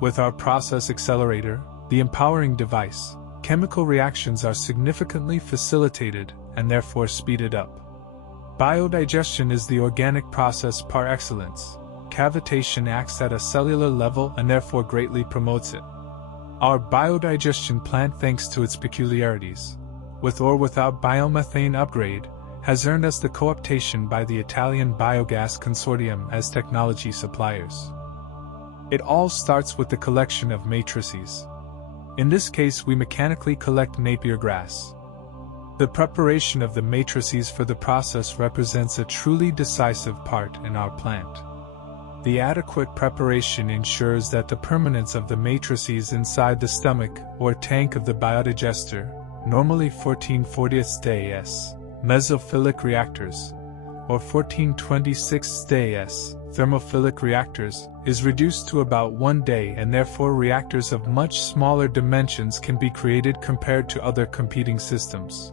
With our process accelerator, the empowering device, chemical reactions are significantly facilitated and therefore speeded up. Biodigestion is the organic process par excellence. Cavitation acts at a cellular level and therefore greatly promotes it. Our biodigestion plant, thanks to its peculiarities, with or without biomethane upgrade, has earned us the cooptation by the Italian Biogas Consortium as technology suppliers. It all starts with the collection of matrices. In this case, we mechanically collect Napier grass. The preparation of the matrices for the process represents a truly decisive part in our plant. The adequate preparation ensures that the permanence of the matrices inside the stomach or tank of the biodigester, normally 14/40 days mesophilic reactors, or 14/26 days thermophilic reactors, is reduced to about 1 day, and therefore reactors of much smaller dimensions can be created compared to other competing systems.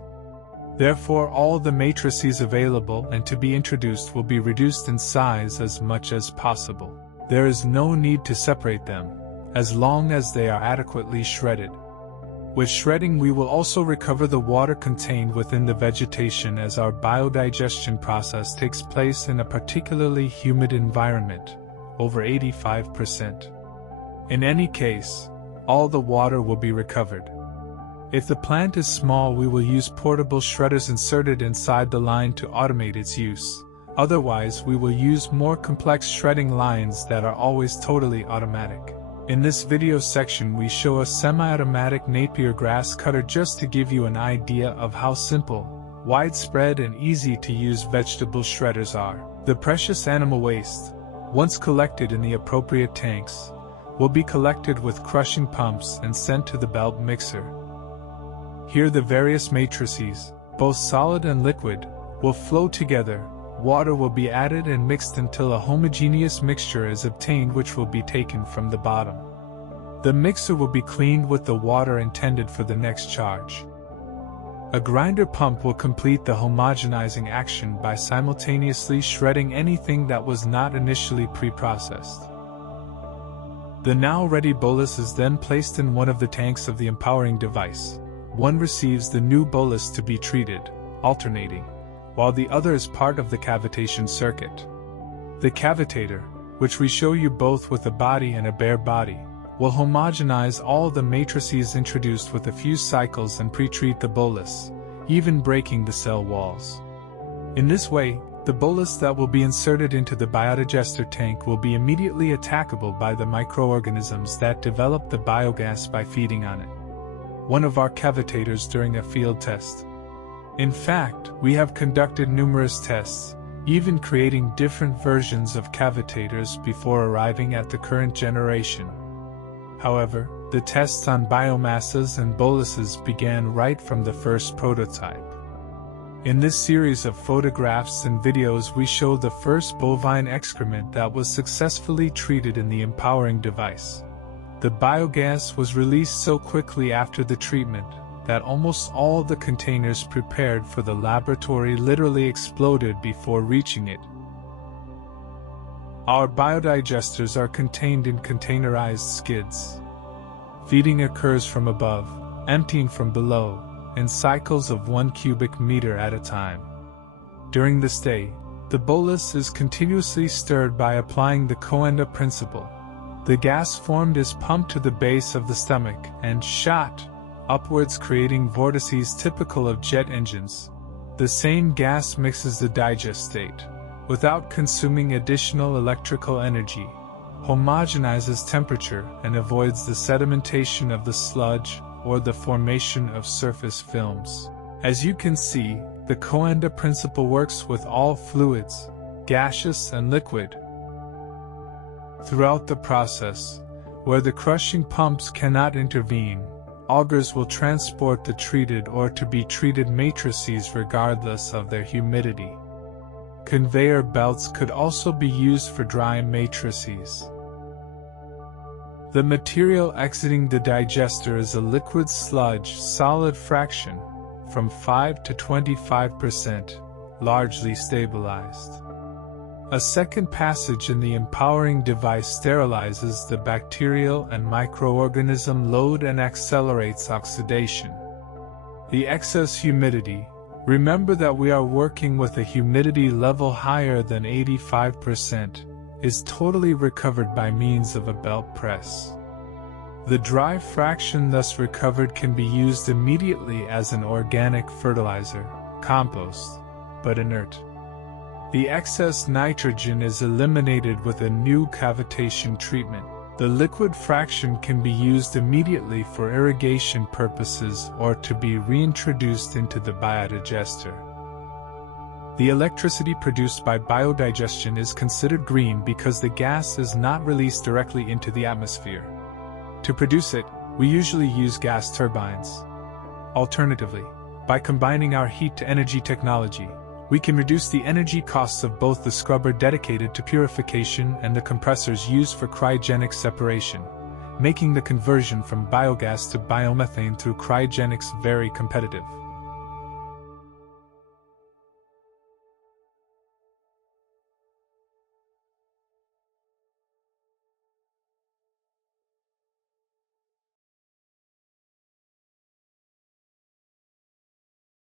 Therefore, all the matrices available and to be introduced will be reduced in size as much as possible. There is no need to separate them, as long as they are adequately shredded. With shredding, we will also recover the water contained within the vegetation, as our biodigestion process takes place in a particularly humid environment, over 85%. In any case, all the water will be recovered. If the plant is small, we will use portable shredders inserted inside the line to automate its use. Otherwise, we will use more complex shredding lines that are always totally automatic. In this video section, we show a semi-automatic Napier grass cutter just to give you an idea of how simple, widespread and easy to use vegetable shredders are. The precious animal waste, once collected in the appropriate tanks, will be collected with crushing pumps and sent to the bulb mixer. Here the various matrices, both solid and liquid, will flow together. Water will be added and mixed until a homogeneous mixture is obtained, which will be taken from the bottom. The mixer will be cleaned with the water intended for the next charge. A grinder pump will complete the homogenizing action by simultaneously shredding anything that was not initially pre-processed. The now ready bolus is then placed in one of the tanks of the empowering device. One receives the new bolus to be treated, alternating, while the other is part of the cavitation circuit. The cavitator, which we show you both with a body and a bare body, will homogenize all the matrices introduced with a few cycles and pre-treat the bolus, even breaking the cell walls. In this way, the bolus that will be inserted into the biodigester tank will be immediately attackable by the microorganisms that develop the biogas by feeding on it. One of our cavitators during a field test. In fact, we have conducted numerous tests, even creating different versions of cavitators before arriving at the current generation. However, the tests on biomasses and boluses began right from the first prototype. In this series of photographs and videos, we show the first bovine excrement that was successfully treated in the empowering device. The biogas was released so quickly after the treatment that almost all the containers prepared for the laboratory literally exploded before reaching it. Our biodigesters are contained in containerized skids. Feeding occurs from above, emptying from below, in cycles of 1 cubic meter at a time. During this day, the bolus is continuously stirred by applying the Coanda principle. The gas formed is pumped to the base of the stomach and shot upwards, creating vortices typical of jet engines. The same gas mixes the digestate, without consuming additional electrical energy, homogenizes temperature and avoids the sedimentation of the sludge or the formation of surface films. As you can see, the Coanda principle works with all fluids, gaseous and liquid. Throughout the process, where the crushing pumps cannot intervene, augers will transport the treated or to be treated matrices regardless of their humidity. Conveyor belts could also be used for dry matrices. The material exiting the digester is a liquid sludge solid fraction, from 5 to 25%, largely stabilized. A second passage in the empowering device sterilizes the bacterial and microorganism load and accelerates oxidation. The excess humidity. Remember that we are working with a humidity level higher than 85%, is totally recovered by means of a belt press. The dry fraction thus recovered can be used immediately as an organic fertilizer, compost, but inert. The excess nitrogen is eliminated with a new cavitation treatment. The liquid fraction can be used immediately for irrigation purposes or to be reintroduced into the biodigester. The electricity produced by biodigestion is considered green because the gas is not released directly into the atmosphere. To produce it, we usually use gas turbines. Alternatively, by combining our heat-to-energy technology, we can reduce the energy costs of both the scrubber dedicated to purification and the compressors used for cryogenic separation, making the conversion from biogas to biomethane through cryogenics very competitive.